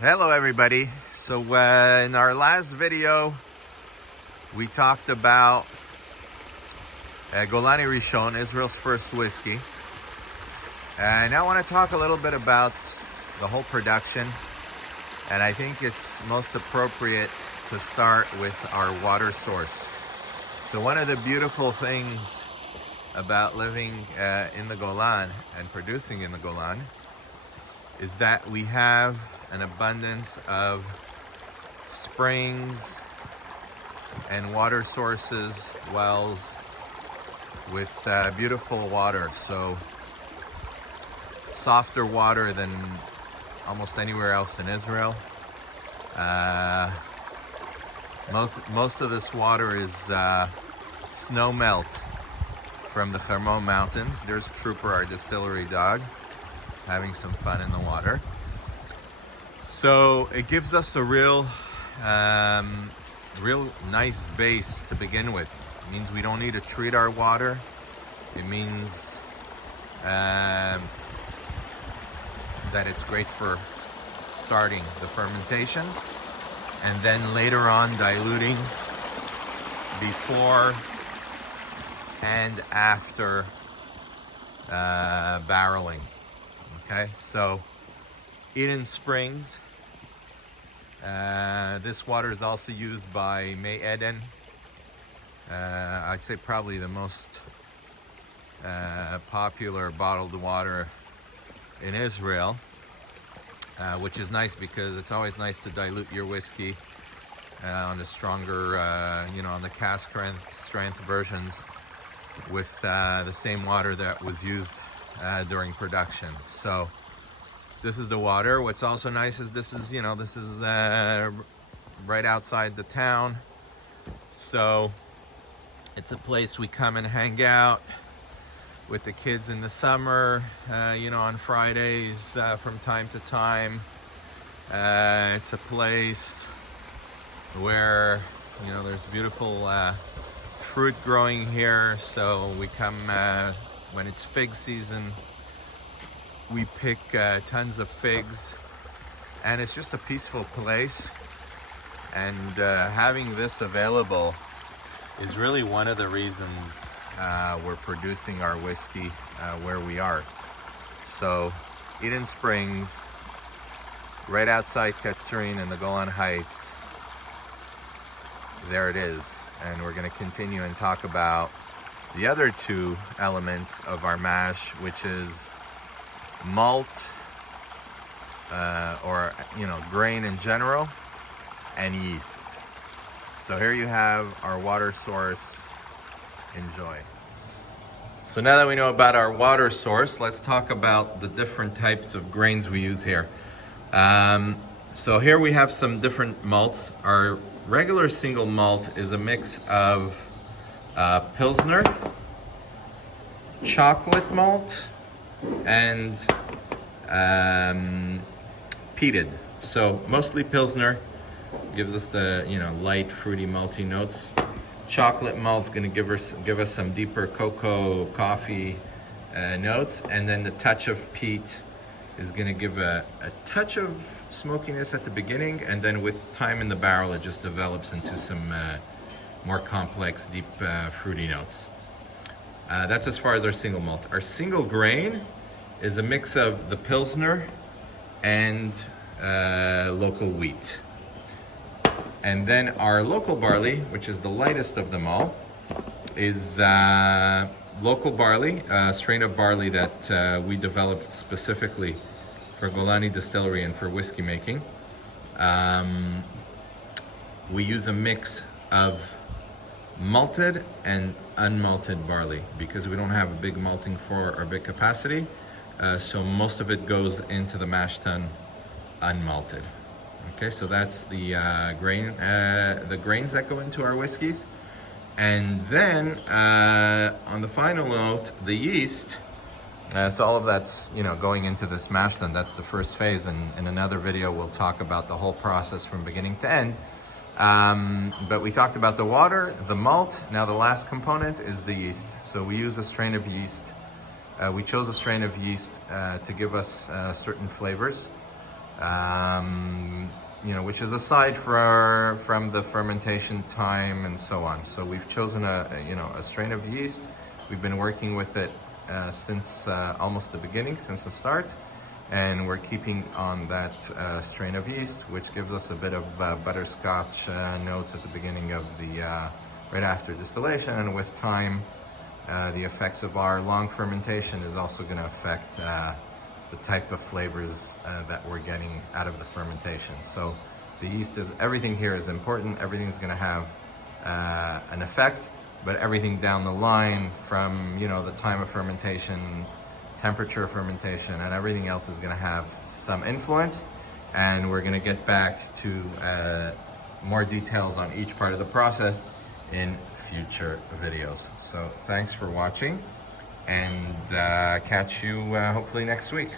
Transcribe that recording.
Hello everybody. So in our last video we talked about Golani Rishon, Israel's first whiskey, and now I want to talk a little bit about the whole production, and I think it's most appropriate to start with our water source. So one of the beautiful things about living in the Golan and producing in the Golan is that we have an abundance of springs and water sources, wells with beautiful water. So softer water than almost anywhere else in Israel. Most of this water is snow melt from the Hermon Mountains. There's Trooper, our distillery dog, having some fun in the water. So it gives us a real nice base to begin with. It means we don't need to treat our water. It means that it's great for starting the fermentations and then later on diluting before and after barreling. Okay, so Eden Springs. This water is also used by May Eden. I'd say probably the most popular bottled water in Israel, which is nice because it's always nice to dilute your whiskey on the stronger, on the cask strength versions with the same water that was used during production. So this is the water. What's also nice is this is right outside the town. So it's a place we come and hang out with the kids in the summer, on Fridays from time to time. It's a place where, there's beautiful fruit growing here. So we come when it's fig season. We pick tons of figs, and it's just a peaceful place. And having this available is really one of the reasons we're producing our whiskey where we are. So Eden Springs, right outside Ketzerine in the Golan Heights, there it is. And we're going to continue and talk about the other two elements of our mash, which is malt, or grain in general, and yeast. So here you have our water source. Enjoy. So now that we know about our water source, let's talk about the different types of grains we use here. So here we have some different malts. Our regular single malt is a mix of Pilsner, chocolate malt, and peated. So mostly Pilsner gives us the light, fruity, malty notes. Chocolate malt's going to give us some deeper cocoa, coffee notes, and then the touch of peat is going to give a touch of smokiness at the beginning, and then with time in the barrel it just develops into some more complex, deep, fruity notes. That's as far as our single malt. Our single grain is a mix of the Pilsner and local wheat. And then our local barley, which is the lightest of them all, is local barley, a strain of barley that we developed specifically for Golani Distillery and for whiskey making. We use a mix of malted and unmalted barley because we don't have a big malting for our big capacity. So most of it goes into the mash tun unmalted. Okay, so that's the grains that go into our whiskeys. And then on the final note, the yeast. So all of that's going into this mash tun. That's the first phase, and in another video we'll talk about the whole process from beginning to end. But we talked about the water, the malt. Now the last component is the yeast. So we use a strain of yeast. We chose a strain of yeast to give us certain flavors. You know, which is aside from the fermentation time and so on. So we've chosen a strain of yeast. We've been working with it since almost the beginning, since the start, and we're keeping on that strain of yeast, which gives us a bit of butterscotch notes at the beginning of the right after distillation, and with time, the effects of our long fermentation is also going to affect the type of flavors that we're getting out of the fermentation. So the yeast is, everything here is important. Everything's going to have an effect, but everything down the line from, you know, the time of fermentation, temperature of fermentation, and everything else is going to have some influence. And we're going to get back to more details on each part of the process in future videos. So thanks for watching, and catch you hopefully next week.